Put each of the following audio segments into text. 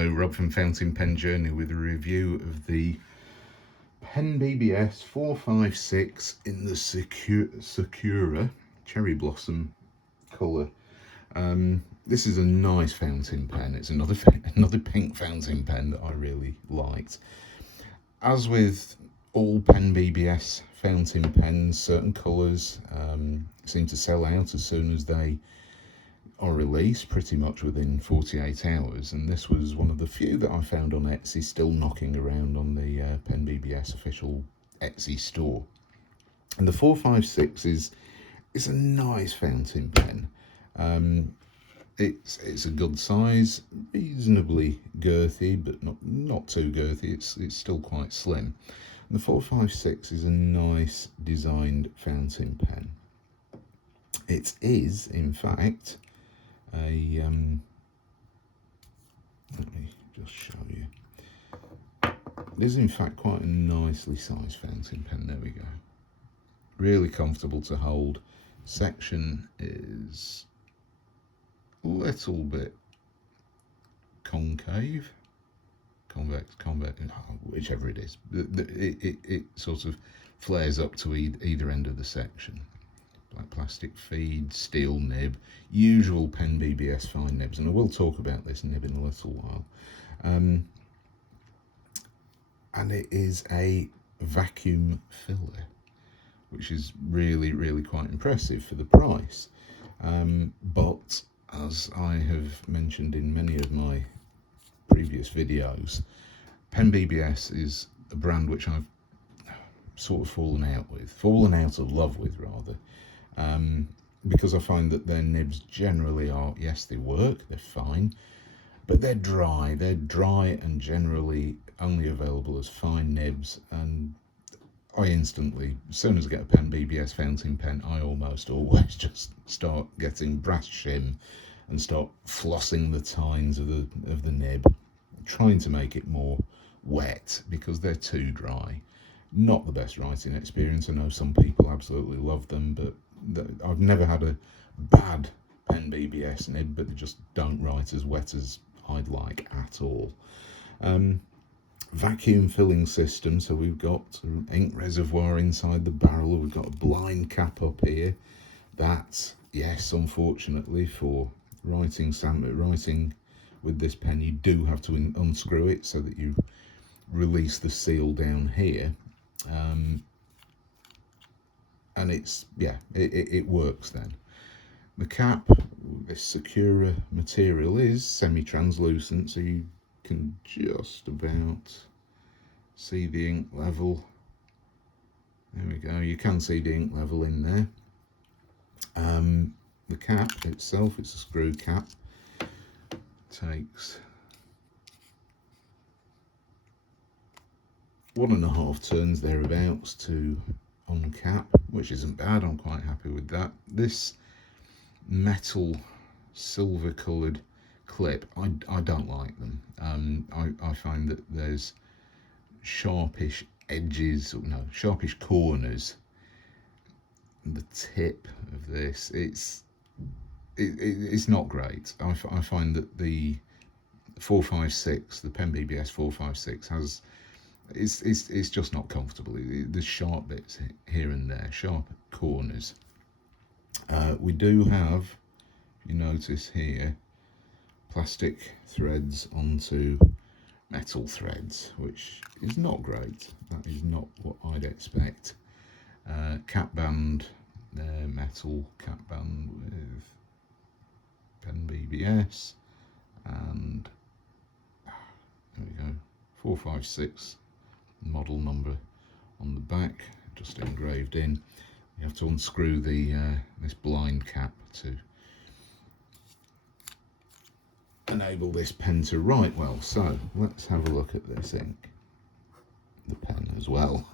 Hello, Rob from Fountain Pen Journey with a review of the PENBBS 456 in the Sakura Cherry Blossom colour. This is a nice fountain pen. It's another pink fountain pen that I really liked. As with all PENBBS fountain pens, certain colours seem to sell out as soon as they are released, pretty much within 48 hours, and this was one of the few that I found on Etsy still knocking around on the PENBBS official Etsy store. And the 456 is a nice fountain pen. It's a good size, reasonably girthy, but not too girthy. It's still quite slim. And the 456 is a nice designed fountain pen. It is, in fact, let me just show you. It is in fact quite a nicely sized fountain pen. There we go. Really comfortable to hold. Section is a little bit concave, convex, whichever it is. It sort of flares up to either end of the section. Black plastic feed, steel nib, usual PENBBS fine nibs, and I will talk about this nib in a little while. And it is a vacuum filler, which is really quite impressive for the price. But as I have mentioned in many of my previous videos, PENBBS is a brand which I've sort of fallen out of love with rather. Because I find that their nibs generally are, yes, they work, they're fine, but they're dry and generally only available as fine nibs. And I instantly, as soon as I get a PENBBS fountain pen, I almost always just start getting brass shim and start flossing the tines of the nib, trying to make it more wet because they're too dry. Not the best writing experience. I know some people absolutely love them, but I've never had a bad PENBBS nib, but they just don't write as wet as I'd like at all. Vacuum filling system, so we've got an ink reservoir inside the barrel, we've got a blind cap up here. That's, yes, unfortunately for writing with this pen, you do have to unscrew it so that you release the seal down here. And it's, yeah, it works then. The cap, this Sakura material is semi-translucent, so you can just about see the ink level. There we go, you can see the ink level in there. The cap itself, it's a screw cap, takes 1.5 turns thereabouts to uncap, which isn't bad. I'm quite happy with that. This metal silver coloured clip, I don't like them. I find that there's sharpish edges, sharpish corners. The tip of this, it's not great. I find that the 456, the PENBBS 456 has, it's just not comfortable. There's sharp bits here and there, sharp corners. We do have, if you notice here, plastic threads onto metal threads, which is not great. That is not what I'd expect. Cap band, metal cap band with PENBBS, and there we go, 456 model number on the back, just engraved in. You have to unscrew the this blind cap to enable this pen to write well. So let's have a look at this ink, the pen as well.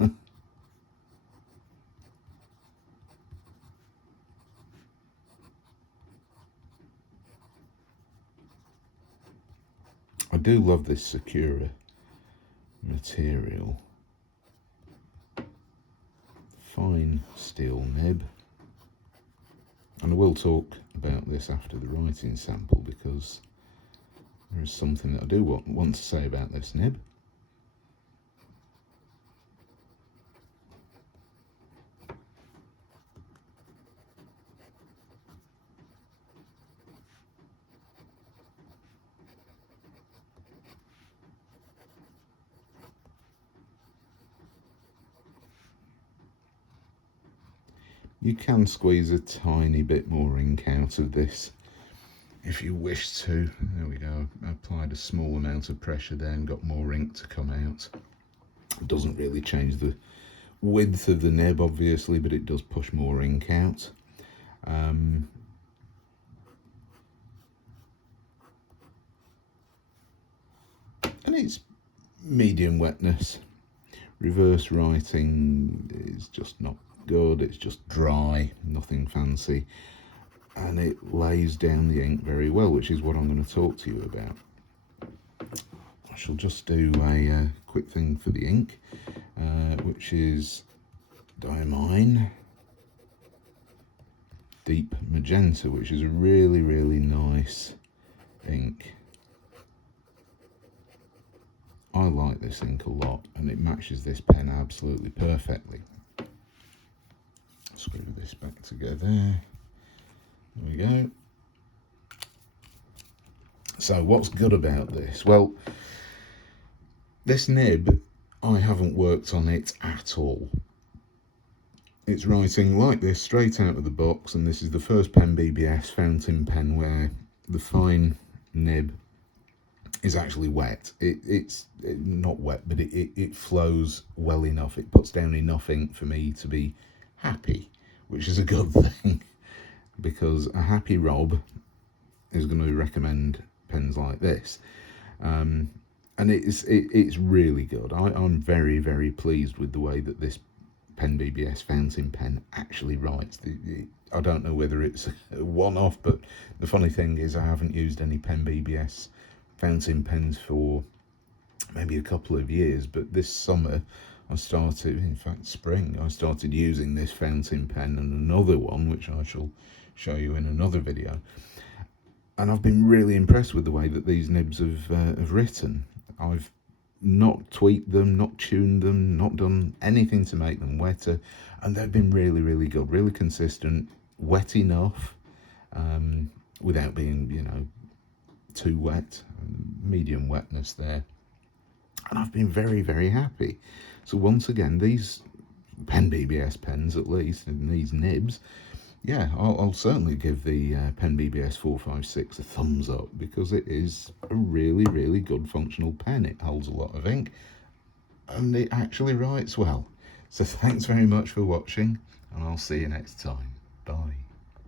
I do love this Sakura material. Fine steel nib. And I will talk about this after the writing sample, because there is something that I do want to say about this nib. You can squeeze a tiny bit more ink out of this if you wish to. There we go. I applied a small amount of pressure there and got more ink to come out. It doesn't really change the width of the nib, obviously, but it does push more ink out. And it's medium wetness. Reverse writing is just not good. It's just dry, nothing fancy, and it lays down the ink very well, which is what I'm going to talk to you about. I shall just do a quick thing for the ink, which is Diamine Deep Magenta, which is a really, really nice ink. I like this ink a lot, and it matches this pen absolutely perfectly. Screw this back together. There we go. So what's good about this? Well, this nib, I haven't worked on it at all. It's writing like this straight out of the box, and this is the first PENBBS fountain pen where the fine nib is actually wet. It's not wet, but it flows well enough. It puts down enough ink for me to be happy, which is a good thing, because a happy Rob is going to recommend pens like this. And it's really good. I'm very, very pleased with the way that this PENBBS fountain pen actually writes. I don't know whether it's a one-off, but the funny thing is I haven't used any PENBBS fountain pens for maybe a couple of years, but this summer I started, in fact spring, I started using this fountain pen and another one which I shall show you in another video, and I've been really impressed with the way that these nibs have written. I've not tweaked them, not tuned them, not done anything to make them wetter, and they've been really, really good, really consistent, wet enough without being, you know, too wet, medium wetness there, and I've been very, very happy. So once again, these PENBBS pens, at least, and these nibs, yeah, I'll certainly give the PENBBS 456 a thumbs up, because it is a really, really good functional pen. It holds a lot of ink, and it actually writes well. So thanks very much for watching, and I'll see you next time. Bye.